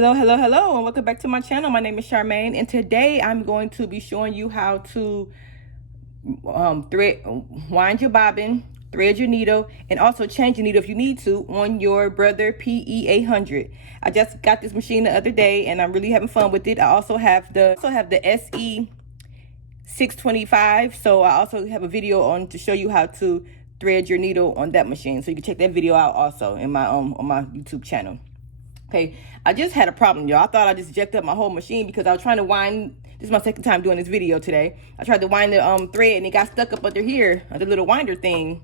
Hello, hello, hello, and welcome back to my channel. My name is Charmaine, and today I'm going to be showing you how to wind your bobbin, thread your needle, and also change your needle if you need to on your Brother Pe800. I just got this machine the other day, and I'm really having fun with it. I also have the SE625, so I also have a video on to show you how to thread your needle on that machine. So you can check that video out also in my on my YouTube channel. Okay, I just had a problem, y'all. I thought I just jacked up my whole machine because I was trying to wind. This is my second time doing this video today. I tried to wind the thread and it got stuck up under here, the little winder thing.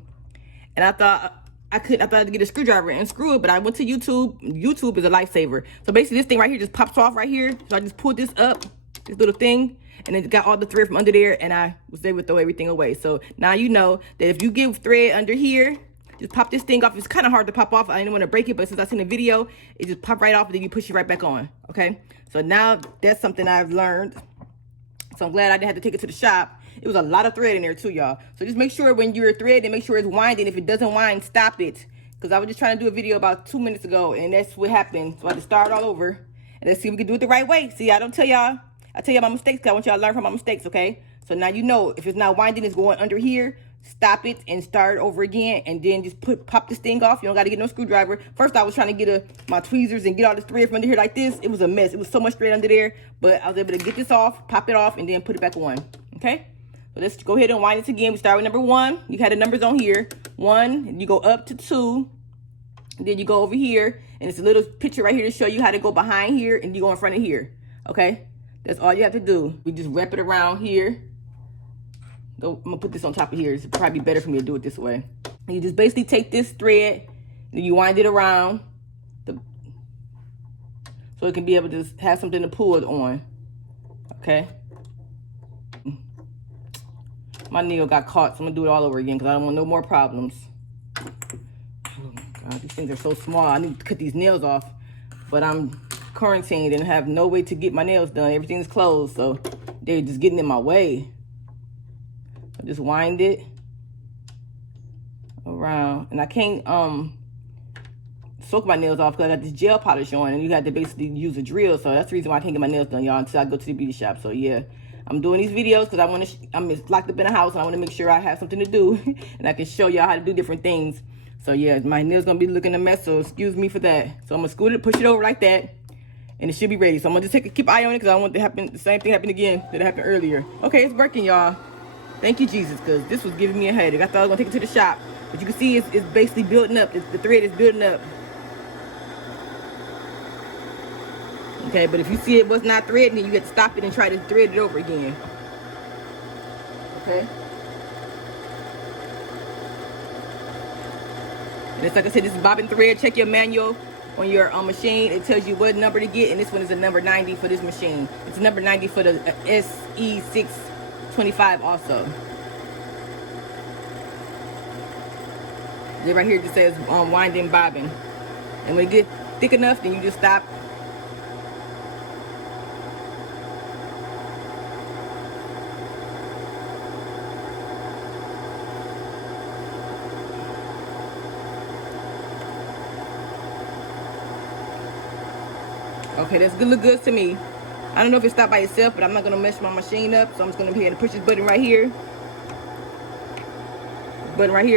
And I thought I thought I'd get a screwdriver and screw it, but I went to YouTube. YouTube is a lifesaver. So basically, this thing right here just pops off right here. So I just pulled this up, this little thing, and it got all the thread from under there, and I was able to throw everything away. So now you know that if you give thread under here, just pop this thing off. It's kind of hard to pop off. I didn't want to break it, but since I seen the video, it just popped right off and then you push it right back on. Okay, so now that's something I've learned. So I'm glad I didn't have to take it to the shop. It was a lot of thread in there too, y'all. So just make sure when you're threading, make sure it's winding. If it doesn't wind, stop it. Because I was just trying to do a video about 2 minutes ago, and that's what happened. So I had to start all over. And let's see if we can do it the right way. See, I don't tell y'all. I tell y'all my mistakes because I want y'all to learn from my mistakes, okay? So now you know if it's not winding, it's going under here. Stop it and start over again, and then just pop this thing off. You don't got to get no screwdriver. First, I was trying to get my tweezers and get all this thread from under here like this. It was a mess. It was so much thread under there, but I was able to get this off, pop it off, and then put it back on. Okay, so let's go ahead and wind it again. We start with number 1. You had the numbers on here. 1, and you go up to 2, and then you go over here, and it's a little picture right here to show you how to go behind here, and you go in front of here. Okay, that's all you have to do. We just wrap it around here. I'm gonna put this on top of here. It's probably better for me to do it this way. And you just basically take this thread and you wind it around so it can be able to have something to pull it on. Okay. My needle got caught, so I'm gonna do it all over again because I don't want no more problems. Oh my God, these things are so small. I need to cut these nails off, but I'm quarantined and have no way to get my nails done. Everything's closed, so they're just getting in my way. Just wind it around, and I can't soak my nails off because I got this gel polish on, and you got to basically use a drill. So that's the reason why I can't get my nails done, y'all, until I go to the beauty shop. So yeah, I'm doing these videos because I want to. I'm locked up in a house, and I want to make sure I have something to do, and I can show y'all how to do different things. So yeah, my nails gonna be looking a mess. So excuse me for that. So I'm gonna scoot it, push it over like that, and it should be ready. So I'm gonna just keep an eye on it because I don't want to happen. The same thing happened again that happened earlier. Okay, it's working, y'all. Thank you, Jesus, because this was giving me a headache. I thought I was going to take it to the shop. But you can see it's basically building up. The thread is building up. Okay, but if you see it was not threading, then you have to stop it and try to thread it over again. Okay? And it's like I said, this is bobbin thread. Check your manual on your machine. It tells you what number to get, and this one is a number 90 for this machine. It's a number 90 for the SE625 also. Then right here it just says winding bobbin. And when it gets thick enough, then you just stop. Okay, that's good, look good to me. I don't know if it stopped by itself, but I'm not gonna mess my machine up, so I'm just gonna go ahead and push this button right here.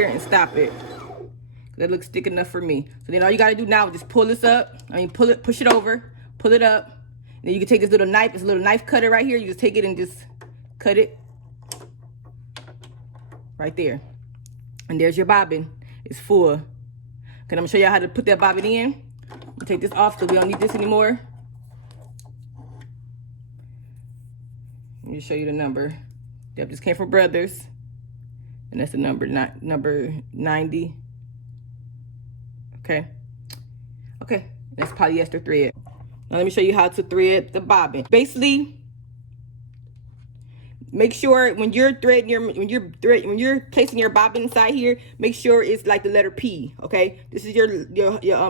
And stop it. That looks thick enough for me. So then all you gotta do now is just pull this up. Push it over, pull it up. And then you can take this little knife, this little knife cutter right here. You just take it and just cut it right there. And there's your bobbin. It's full. Okay, I'm gonna show you how to put that bobbin in. I'm gonna take this off because we don't need this anymore. Let me show you the number. Yep, this came from Brothers, and that's the number 90. Okay, that's polyester thread. Now let me show you how to thread the bobbin. Basically, make sure when you're threading when you're placing your bobbin inside here, make sure it's like the letter P. Okay, this is your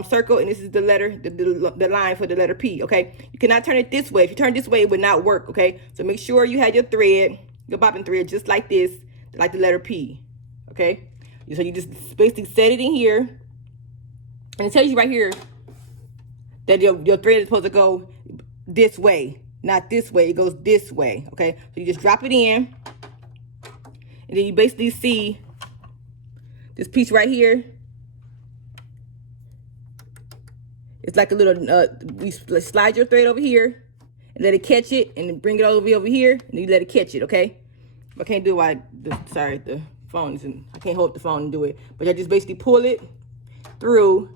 circle, and this is the letter, the line for the letter P. Okay, you cannot turn it this way. If you turn this way, it would not work. Okay, so make sure you have your thread, your bobbin thread, just like this, like the letter P. Okay, so you just basically set it in here, and it tells you right here that your thread is supposed to go this way, not this way. It goes this way, okay? So you just drop it in, and then you basically see this piece right here. It's like a little, you slide your thread over here and let it catch it, and then bring it all over here, and then you let it catch it, okay? I can't do it while, sorry, the phone isn't, I can't hold the phone and do it. But I just basically pull it through,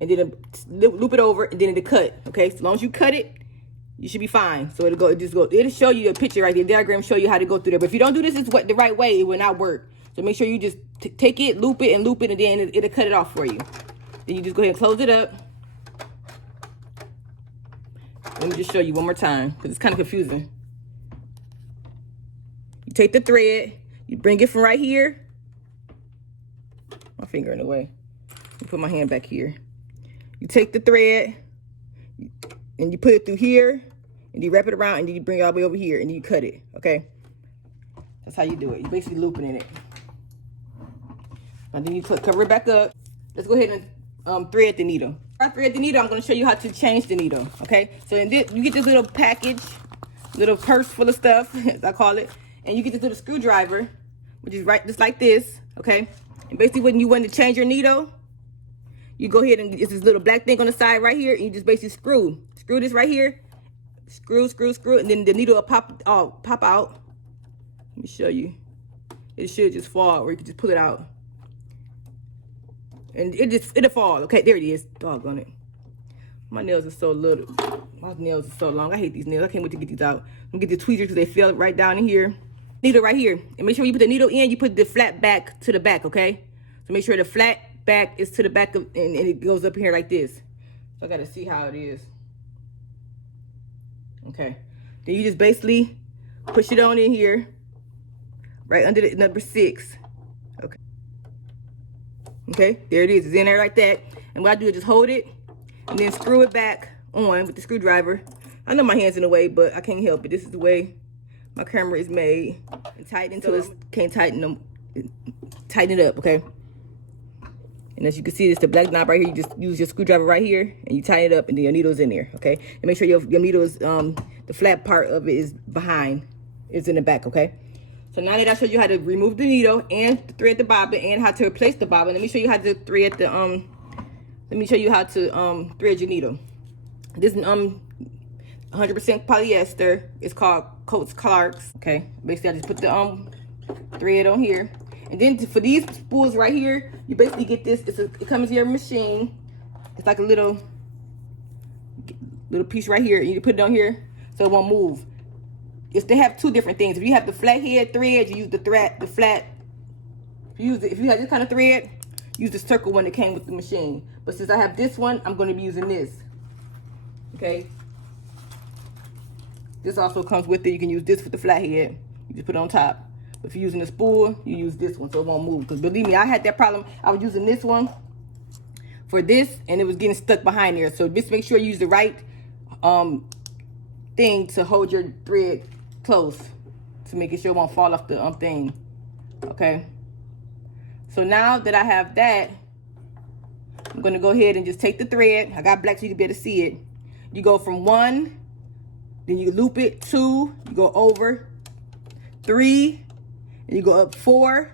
and then loop it over, and then it'll cut, okay? So as long as you cut it, you should be fine. So it'll show you a picture right there, diagram show you how to go through there. But if you don't do this the right way, it will not work. So make sure you just take it, loop it, and then it'll cut it off for you. Then you just go ahead and close it up. Let me just show you one more time, because it's kind of confusing. You take the thread, you bring it from right here. My finger in the way. Let me put my hand back here. You take the thread, and you put it through here, and you wrap it around, and then you bring it all the way over here, and then you cut it, okay? That's how you do it. You're basically looping in it. And then you cover it back up. Let's go ahead and thread the needle. Before I thread the needle, I'm going to show you how to change the needle, okay? So in this, you get this little package, little purse full of stuff, as I call it, and you get this little screwdriver, which is right just like this, okay? And basically when you want to change your needle, you go ahead and it's this little black thing on the side right here, and you just basically screw this right here, screw, and then the needle will pop out. Let me show you. It should just fall, or you can just pull it out. And it'll fall, okay? There it is. Doggone it. My nails are so little. My nails are so long. I hate these nails. I can't wait to get these out. I'm gonna get the tweezers because they fell right down in here. Needle right here. And make sure you put the needle in, you put the flat back to the back, okay? So make sure the flat back is to the back of, and it goes up here like this. So I gotta see how it is. Okay. Then you just basically push it on in here, right under the number 6. Okay. Okay, there it is. It's in there like that. And what I do is just hold it and then screw it back on with the screwdriver. I know my hand's in the way, but I can't help it. This is the way my camera is made. And tighten so it can't tighten it up, okay? And as you can see, it's the black knob right here. You just use your screwdriver right here and you tighten it up, and then your needle's in there, okay? And make sure your needle is, the flat part of it is behind, it's in the back, okay? So now that I showed you how to remove the needle and thread the bobbin and how to replace the bobbin, let me show you how to thread the thread your needle. This is 100% polyester. It's called Coats Clark's. Okay, basically I just put the thread on here, and then for these spools right here, you basically get this. It comes in your machine. It's like a little piece right here, and you put it on here so it won't move. They have 2 different things. If you have the flat head thread, you use the flat. If you have this kind of thread, use the circle one that came with the machine. But since I have this one, I'm going to be using this. Okay. This also comes with it. You can use this for the flat head. You just put it on top. But if you're using a spool, you use this one so it won't move. Because believe me, I had that problem. I was using this one for this, and it was getting stuck behind there. So just make sure you use the right thing to hold your thread close, to make sure it won't fall off the thing. Okay, so now that I have that, I'm gonna go ahead and just take the thread. I got black so you can be able to see it. You go from 1, then you loop it, 2, you go over, 3, and you go up 4,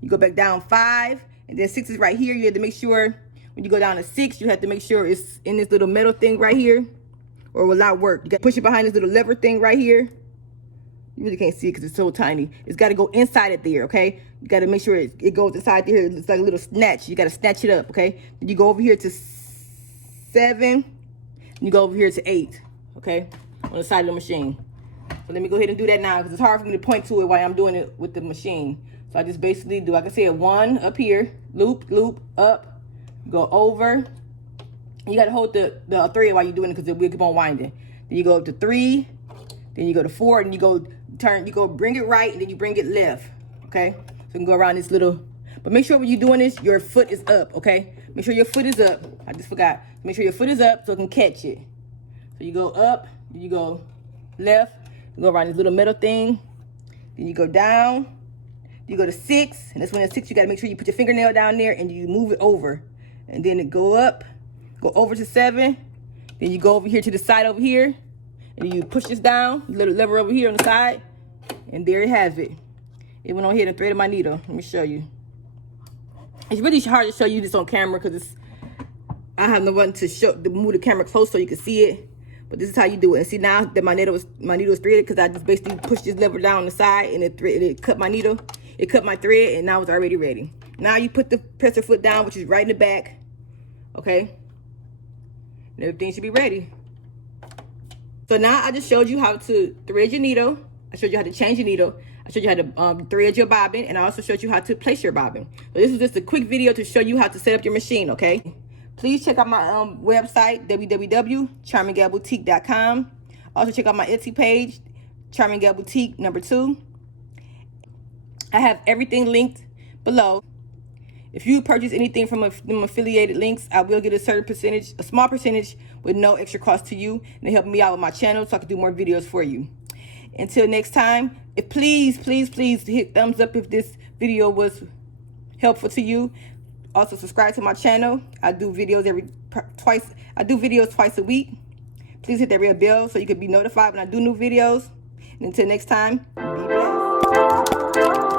you go back down 5, and then 6 is right here. You have to make sure when you go down to 6, you have to make sure it's in this little metal thing right here, or it will not work. You got to push it behind this little lever thing right here. You really can't see it because it's so tiny. It's got to go inside it there, okay? You got to make sure it goes inside there. It's like a little snatch. You got to snatch it up, okay? Then you go over here to 7, and you go over here to 8, okay? On the side of the machine. So let me go ahead and do that now, because it's hard for me to point to it while I'm doing it with the machine. So I just basically do, like I said, 1 up here, loop, loop, up, go over. You got to hold the thread while you're doing it, because it will keep on winding. Then you go up to 3, then you go to 4, and you go bring it right, and then you bring it left, okay? So you can go around this little, but make sure when you're doing this, your foot is up, okay? Make sure your foot is up. I just forgot. Make sure your foot is up so it can catch it. So you go up, you go left, you go around this little metal thing, then you go down, you go to 6, and that's when it's 6, you got to make sure you put your fingernail down there and you move it over, and then it go up, go over to 7, Then you go over here to the side over here, and you push this down, little lever over here on the side, and there it has it. It went on here and threaded my needle. Let me show you. It's really hard to show you this on camera because I have no one to move the camera close so you can see it. But this is how you do it. And see now that my needle was threaded because I just basically pushed this lever down on the side and it cut my needle. It cut my thread and now it's already ready. Now you put the presser foot down, which is right in the back. Okay. And everything should be ready. So now I just showed you how to thread your needle. I showed you how to change your needle. I showed you how to thread your bobbin, and I also showed you how to place your bobbin. So this was just a quick video to show you how to set up your machine, okay? Please check out my website, www.charminggalboutique.com. Also check out my Etsy page, Charminggal Boutique #2. I have everything linked below. If you purchase anything from them affiliated links, I will get a certain percentage, a small percentage with no extra cost to you, and it helps me out with my channel so I can do more videos for you. Until next time, please hit thumbs up if this video was helpful to you. Also subscribe to my channel. I do videos twice a week. Please hit that red bell so you can be notified when I do new videos. And until next time, be blessed.